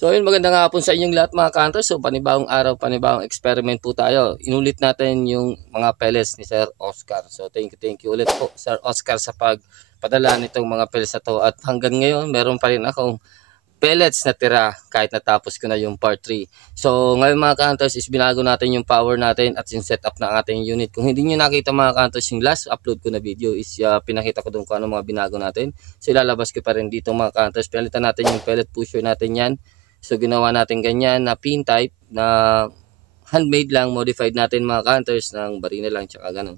So ayun, magandang hapon sa inyong lahat mga ka-hunters. So panibagong araw, panibagong experiment po tayo. Inulit natin yung mga pellets ni Sir Oscar. So thank you ulit po Sir Oscar sa pagpadala nitong mga pellets na to. At hanggang ngayon, meron pa rin akong pellets na tira kahit natapos ko na yung part 3. So ngayon mga ka-hunters is binago natin yung power natin at yung setup ng ating unit. Kung hindi nyo nakita mga ka-hunters, yung last upload ko na video is pinakita ko doon kung ano mga binago natin. So ilalabas ko pa rin dito mga ka-hunters. Pinalitan natin yung pellet pusher natin yan. So ginawa natin ganyan na pin type na handmade lang, modified natin mga ka-hunters ng barina lang tsaka ganun.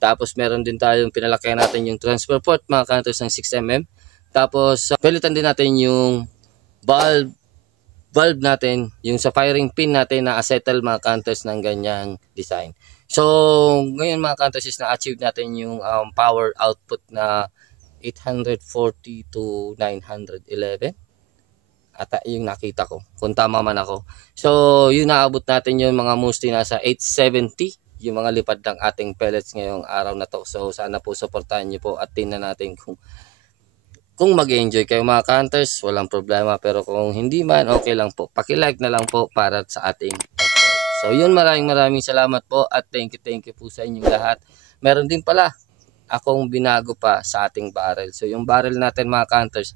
Tapos meron din tayong pinalakihan natin yung transfer port mga ka-hunters ng 6mm. Tapos palitan din natin yung valve natin, yung sa firing pin natin na acetyle mga ka-hunters ng ganyang design. So ngayon mga ka-hunters is na-achieve natin yung power output na 840 to 911. At yung nakita ko, kung tama man ako. So yung naabot natin yun mga mostly nasa 870 yung mga lipad ng ating pellets ngayong araw na to. So sana po supportahan nyo po at tingnan natin kung mag-enjoy kayo mga ka-hunters, walang problema. Pero kung hindi man, okay lang po. Paki-like na lang po para sa ating effort. So yun, maraming salamat po at thank you po sa inyong lahat. Meron din pala akong binago pa sa ating barrel. So yung barrel natin mga ka-hunters,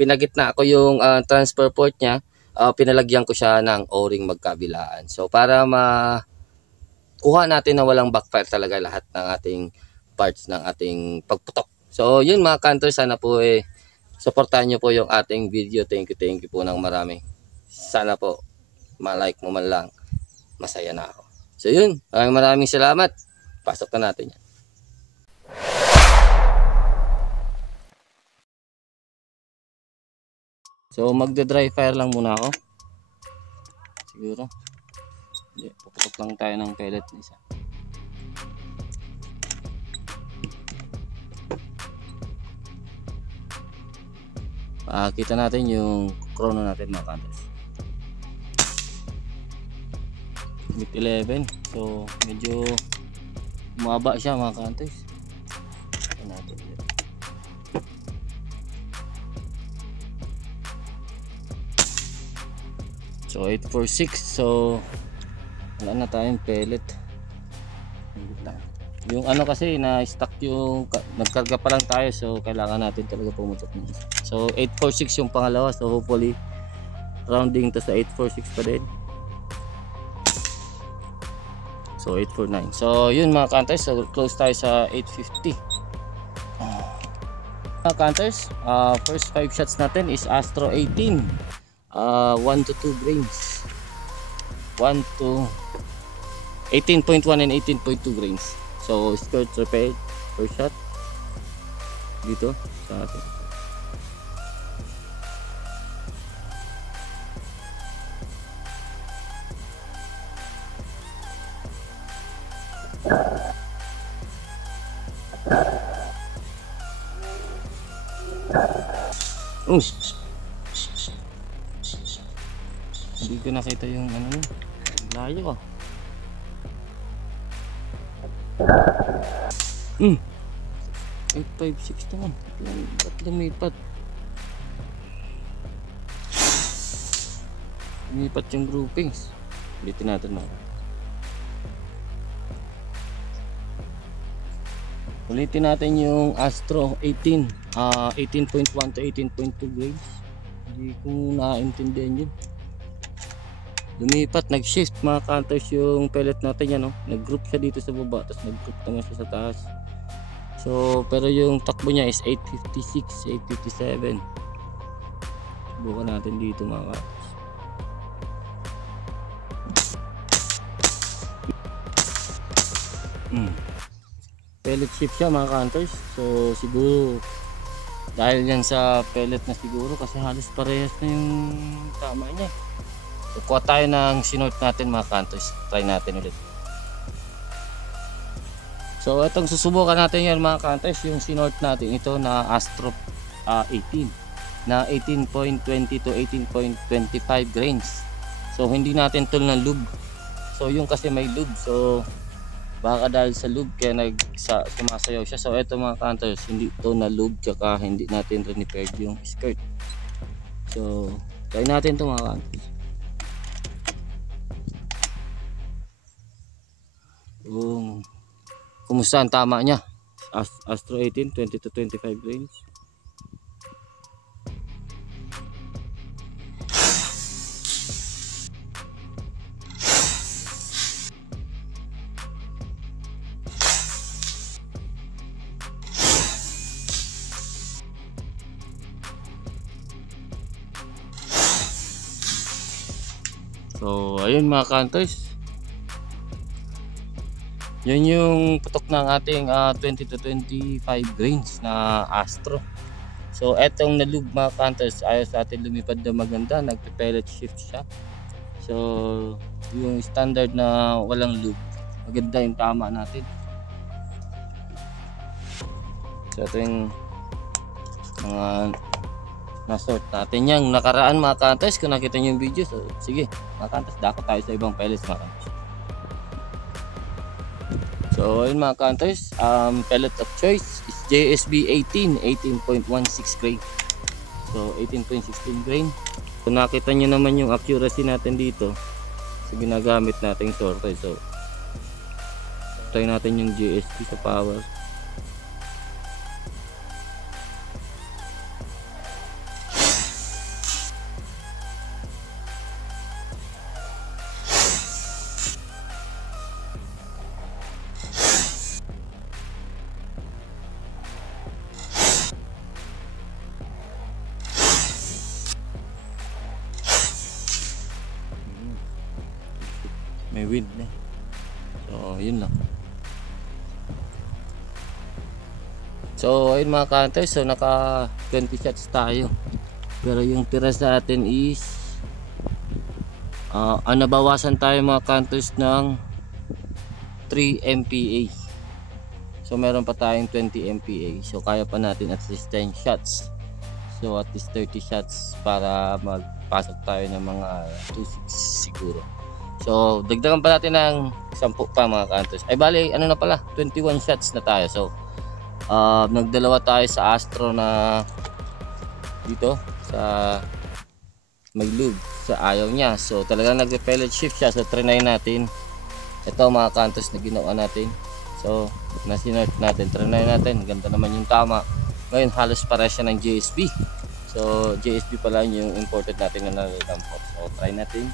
pinagitna ko yung transfer port niya, pinalagyan ko siya ng o-ring magkabilaan. So para makuha natin na walang backfire talaga lahat ng ating parts ng ating pagputok. So yun mga ka-hunters, sana po supportahan nyo po yung ating video. Thank you po ng marami. Sana po ma-like mo man lang, masaya na ako. So yun, maraming salamat. Pasok na natin yan. So magde-dry fire lang muna ako. Siguro. Hindi, puputok lang tayo ng pellet isa. Kita natin yung chrono natin mga ka-hunters. 11. So medyo mababa siya mga ka-hunters. Ito natin. So 846. So wala na tayong pellet. Yung ano kasi na stock yung nagkarga pa lang tayo, so kailangan natin talaga pumutok ng isa. So 846 yung pangalawa, so hopefully rounding to sa 846 pa din. So 849. So yun mga ka-hunters, so close tayo sa 850. Mga ka-hunters, first 5 shots natin is Astro 18. 1 to 2 grains. 1 to 18.1 and 18.2 grains. So skirt repair first shot dito sa atin. Hindi ko nakita yung ano, layo ko. 856 naman. Ba't lumipat? Lumipat yung groupings. Ulitin natin na. Ulitin natin yung Astro 18. 18.1 to 18.2 grains. Hindi ko naintindihan yun. Lumipat, nag-shift mga ka-hunters yung pellet natin yan, no? Nag-group siya dito sa baba, tapos nag-group naman siya sa taas. So pero yung takbo niya is 856, 857. Subukan natin dito mga ka-hunters. Pellet shift siya mga ka-hunters. So siguro dahil yan sa pellet na siguro, kasi halos parehas na yung tama niya. So kuha tayo ng sinort natin mga ka-hunters. Try natin ulit. So itong susubukan natin yan mga ka-hunters, yung sinort natin ito na Astro 18 na 18.20 to 18.25 grains. So hindi natin tool ng lube. So yung kasi may lube, so baka dahil sa lube kaya sumasayaw siya. So ito mga ka-hunters, hindi ito na lube, tsaka hindi natin re-repaired yung skirt. So Try natin ito mga counters. Kumusta ang tama niya? Astro 18, 20 to 25 range. So ayun mga counters, yun yung putok ng ating 20 to 25 range na Astro. So etong na-lube mga counters, ayaw sa atin lumipad na maganda, nagpe-pellet shift siya. So yung standard na walang lube, maganda yung tama natin. So ito yung mga na-sort natin yung nakaraan mga counters. Kung nakita nyo yung video, so sige mga counters, dapat tayo sa ibang pellets mga counters. So yun mga counters, pellet of choice is JSB 18, 18.16 grain. So 18.16 grain. So nakita nyo naman yung accuracy natin dito sa ginagamit nating sorter. So try natin yung JSB sa power. May wind na. So yun lang. So ayun mga counters, so naka 20 shots tayo. Pero yung tira sa atin is nabawasan tayo mga counters ng 3 MPa. So meron pa tayong 20 MPa. So kaya pa natin at least 10 shots. So at least 30 shots para magpasok tayo ng mga 2.6 siguro. So dagdagan pa natin ng 10 pa mga counters. Ay bali ano na pala, 21 shots na tayo. So nagdalawa tayo sa Astro na dito sa may lube, sa ayaw niya. So talagang nagpe-pellet shift siya. So trinay natin ito mga counters na ginawa natin. So nasinort natin, trinay natin, ganda naman yung tama. Ngayon halos para siya ng JSB. So JSB pala yung imported natin na nalalampot. So try natin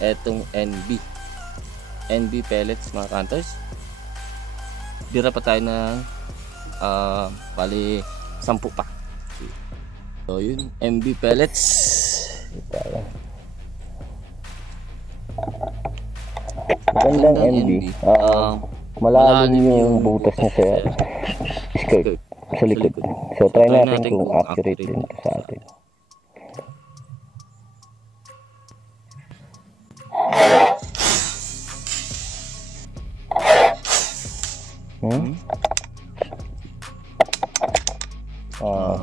etong NB pellets mga counters. Dira pa tayo ng bali 10 pa. So yun, MB pellets. Magandang MB. Malalim yung butas niya sa skirt, sa likod. So try natin kung accurate din ito sa atin.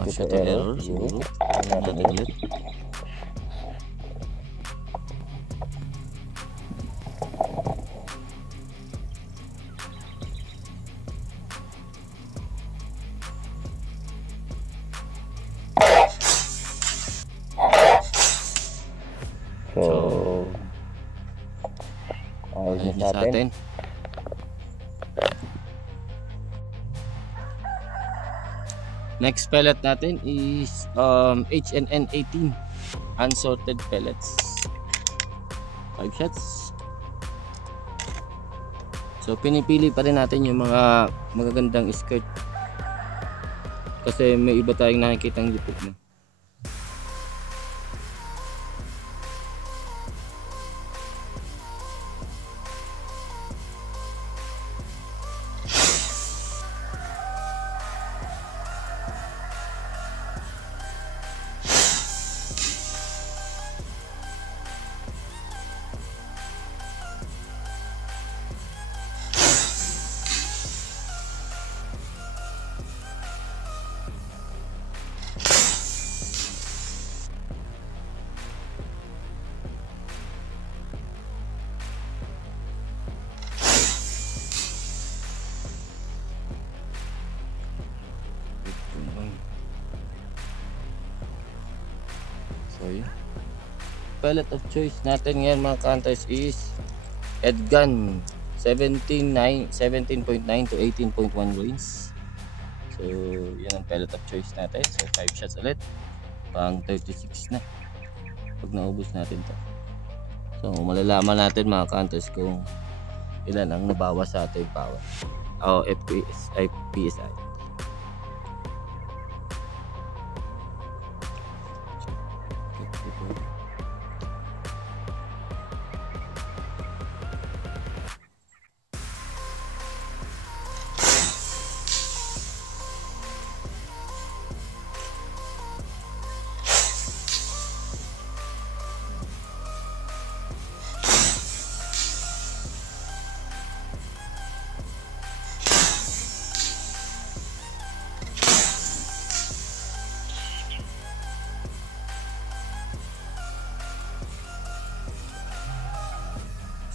Shot error siguro. Natin ulit. So ayos na sa atin. Next pellet natin is HNN 18 unsorted pellets. 5 shots. So pinipili pa rin natin yung mga magagandang skirt kasi may iba tayong nakikitang lipog na. So yun. Pellet of choice natin ngayon mga counters is Edgun 17.9 to 18.1 grains. So yan ang pellet of choice natin. So 5 shots ulit, pang 36 na pag naubos natin to. So malalaman natin mga counters kung ilan ang nabawas sa ating power o PSI.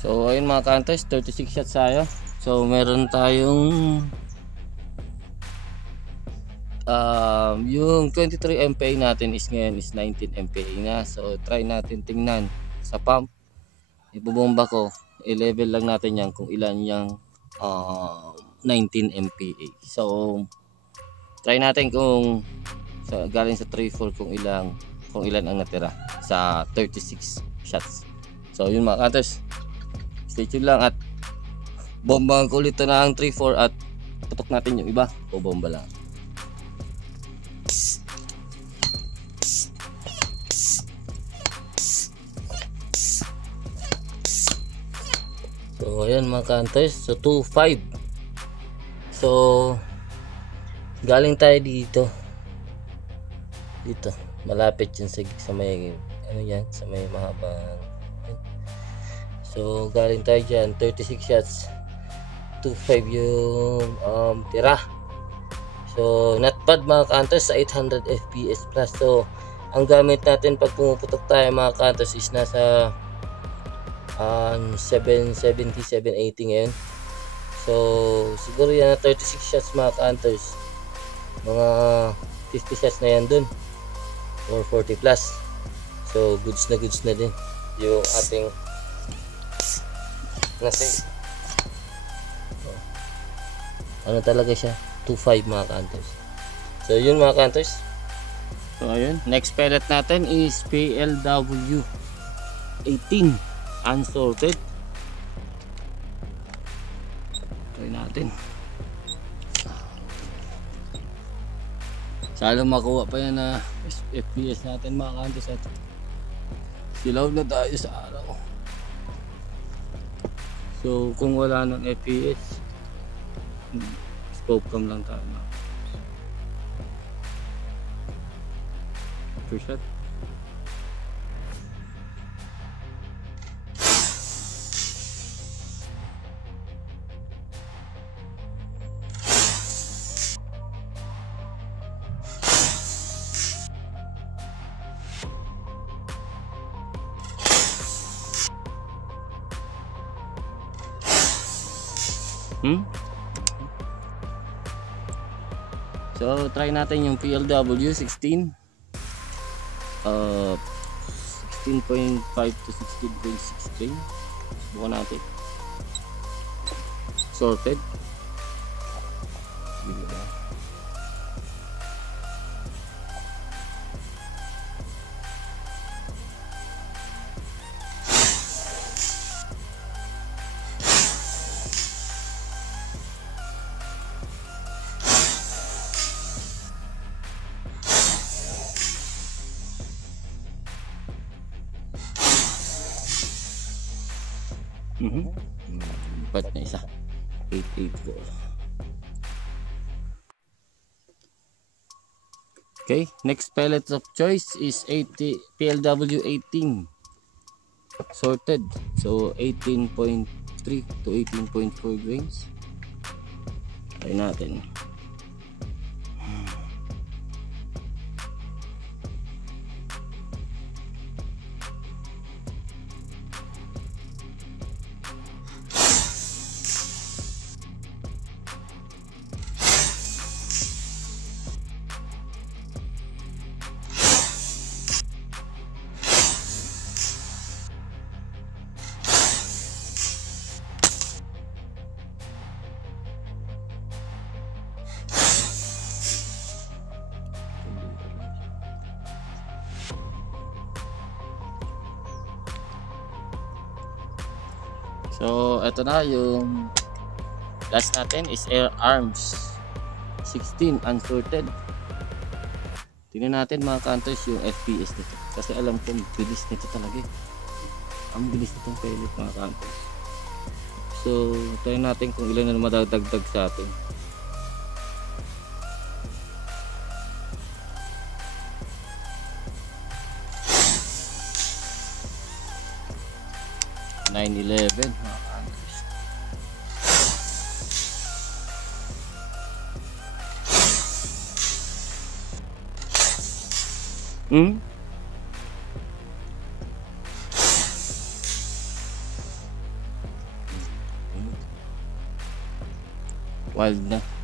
So ayun mga counters, 36 shots tayo. So meron tayong yung 23 MPa natin is ngayon is 19 MPa na. So try natin tingnan sa pump. Ibubomba ko, i-level lang natin yan kung ilan yung 19 MPa. So try natin kung galing sa 3-4 kung ilan ang natira sa 36 shots. So yun mga counters, stay tuned lang at bombahan ko ulit na ang 3-4 at tutok natin yung iba o bomba lang. So ayan mga counters, so 2-5. So galing tayo dito malapit yun sa may ano yan, sa may mahabang. So galing tayo dyan 36 shots, 2-5 yung tira. So not bad mga counters sa 800 fps plus. So ang gamit natin pag pumuputok tayo mga counters is nasa 770, 780 ngayon. So siguro yan na 36 shots mga counters, mga 50 shots na yan dun or 40 plus. So goods na din yung ating nasa ano talaga siya, 2-5 mga counters. So yun mga counters. So ayun, next pellet natin is PLW 18 unsorted. Try natin. Sana makuha pa yan na FPS natin mga counters at silaw na tayo sa araw. So kung wala ng FPS, scope cam lang tayo na. First shot. So try natin yung PLW 16 16.5 to 16.6 grain. Subukan natin. Sorted. Pat na isa 884. Okay, next pellet of choice is PLW 18 sorted. So 18.3 to 18.4 grains. Try natin. So ito na yung last natin is Air Arms 16 unsorted. Tingnan natin mga ka-hunters yung FPS nito, kasi alam ko bilis nito talaga eh. Ang bilis nitong pellet mga ka-hunters. So try natin kung ilan na madadagdag sa atin. (911) mga ka-hunters.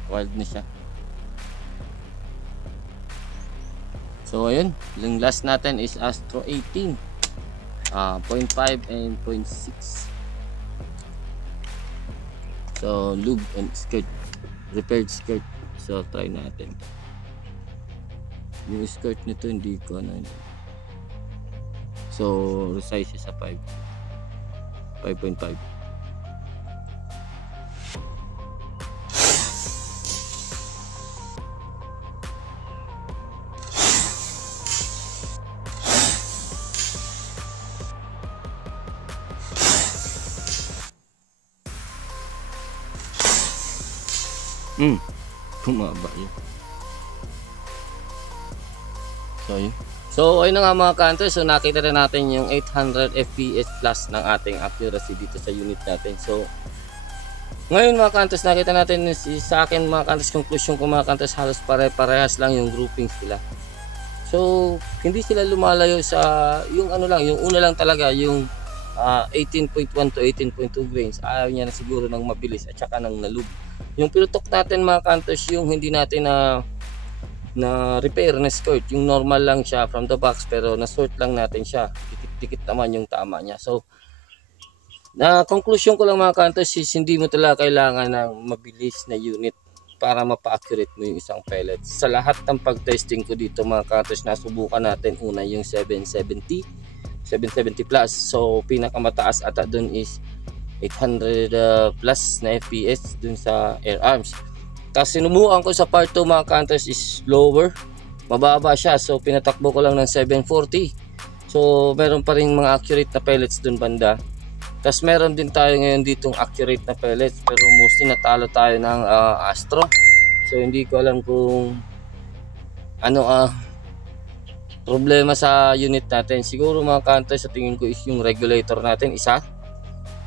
Wild na siya. So ayun, yung last natin is Astro 18, 0.5 and 0.6. So lube and skirt, repaired skirt. So try natin. Yung skirt nito hindi ko ano. So resize siya sa 5.5. Bumaba yun. So ayun na nga mga ka-hunters. So nakita na natin yung 800 fps plus ng ating accuracy dito sa unit natin. So ngayon mga ka-hunters, nakita natin sa akin mga ka-hunters, conclusion ko mga ka-hunters, halos pare-parehas lang yung groupings nila. So hindi sila lumalayo sa yung ano lang, yung una lang talaga yung 18.1 to 18.2 grains. Ayaw niya na siguro ng mabilis at saka ng nalub. Yung pinutok natin mga ka-hunters, yung hindi natin na repair na skirt, yung normal lang siya from the box, pero na-sort lang natin siya, dikit-dikit naman yung tama niya. So na conclusion ko lang mga ka-hunters is hindi mo talaga kailangan ng mabilis na unit para mapa-accurate mo yung isang pellet. Sa lahat ng pag-testing ko dito mga ka-hunters, nasubukan natin una yung 770 plus. So pinakamataas ata dun is 800 plus na FPS dun sa Air Arms. Tapos sinubukan ko sa part 2 mga ka-hunters is lower, mababa siya. So pinatakbo ko lang ng 740. So meron pa rin mga accurate na pellets dun banda. Tapos meron din tayo ngayon ditong accurate na pellets, pero mostly natalo tayo ng Astro. So hindi ko alam kung ano problema sa unit natin. Siguro mga ka-hunters, sa tingin ko is yung regulator natin isa.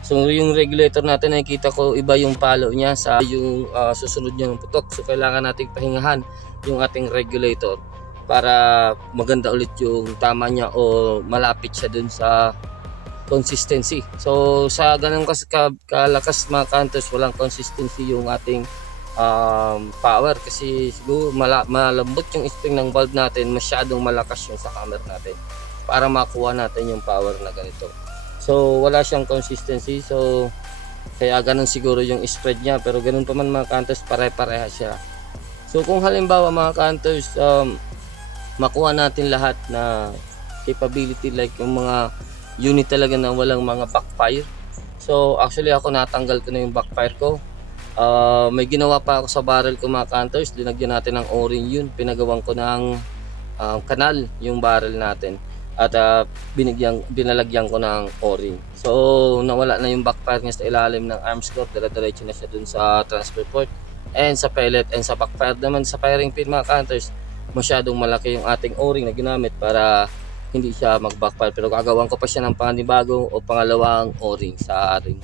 So yung regulator natin, nakikita ko iba yung palo niya sa yung susunod niya ng putok. So kailangan nating pahingahan yung ating regulator para maganda ulit yung tama niya o malapit siya dun sa consistency. So sa ganun kalakas mga ka-hunters, walang consistency yung ating power, kasi siguro malambot yung spring ng valve natin, masyadong malakas yung sa camera natin para makuha natin yung power na ganito. So wala siyang consistency, so kaya ganun siguro yung spread niya. Pero ganun pa man mga ka-hunters, pare-pareha siya. So kung halimbawa mga ka-hunters, makuha natin lahat na capability, like yung mga unit talaga na walang mga backfire. So actually ako natanggal ko na yung backfire ko. May ginawa pa ako sa barrel ko mga ka-hunters, dinagyan natin ng o-ring yun, pinagawan ko ng kanal yung barrel natin. At binalagyan ko ng o-ring. So nawala na yung backfire niya sa ilalim ng arms core, dire-diretso na siya dun sa transfer port and sa pellet. And sa backfire naman sa firing pin mga ka-hunters, masyadong malaki yung ating o-ring na ginamit para hindi siya mag-backfire. Pero gagawan ko pa siya ng panibagong o pangalawang o-ring sa ating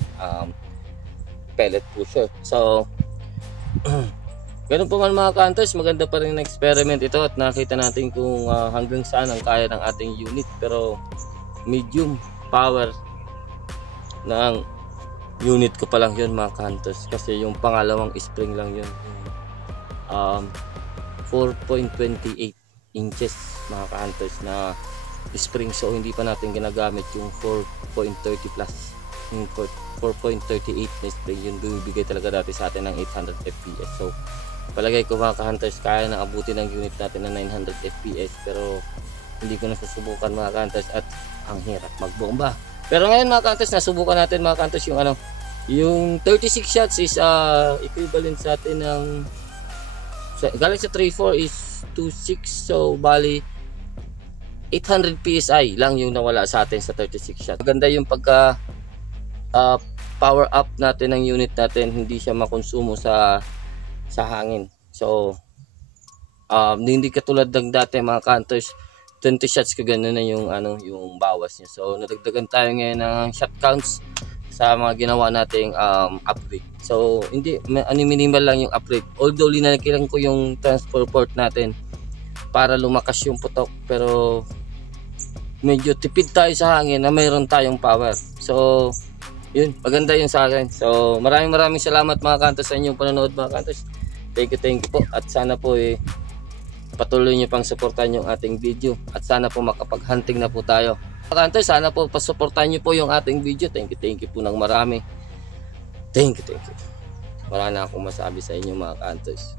pellet pusher. So ganun po man mga ka-hunters, maganda pa rin na experiment ito at nakita natin kung hanggang saan ang kaya ng ating unit. Pero medium power ng unit ko pa lang yun mga ka-hunters, kasi yung pangalawang spring lang yun, 4.28 inches mga ka-hunters na spring. So hindi pa natin ginagamit yung 4.30 plus, yung 4.38 na spring. Yun bumibigay talaga dati sa atin ng 800 fps. So palagay ko mga ka-hunters, kaya na abutin ng unit natin na 900 fps, pero hindi ko nasusubukan mga ka-hunters at ang hirap magbomba. Pero ngayon mga ka-hunters, nasubukan natin mga ka-hunters yung Yung 36 shots is equivalent sa atin ng galing sa 3.4 is 2.6, so bali 800 PSI lang yung nawala sa atin sa 36 shots. Maganda yung pagka power up natin ng unit natin, hindi siya makonsumo sa hangin. So hindi katulad ng dati mga counters 20 shots kagano na yung yung bawas niya. So nadagdagan tayo ngayon ng shot counts sa mga ginawa nating upgrade. So hindi minimal lang yung upgrade, although linalagyan ko yung transfer port natin para lumakas yung putok, pero medyo tipid tayo sa hangin na mayroon tayong power. So yun, maganda yun sa akin. So maraming salamat mga kantos sa inyong panonood mga kantos. Thank you po, at sana po patuloy nyo pang suportahan yung ating video, at sana po makapag-hunting na po tayo. Mga kantos, sana po pasuportahan nyo po yung ating video. Thank you po ng marami. Thank you. Wala na akong masabi sa inyo mga kantos.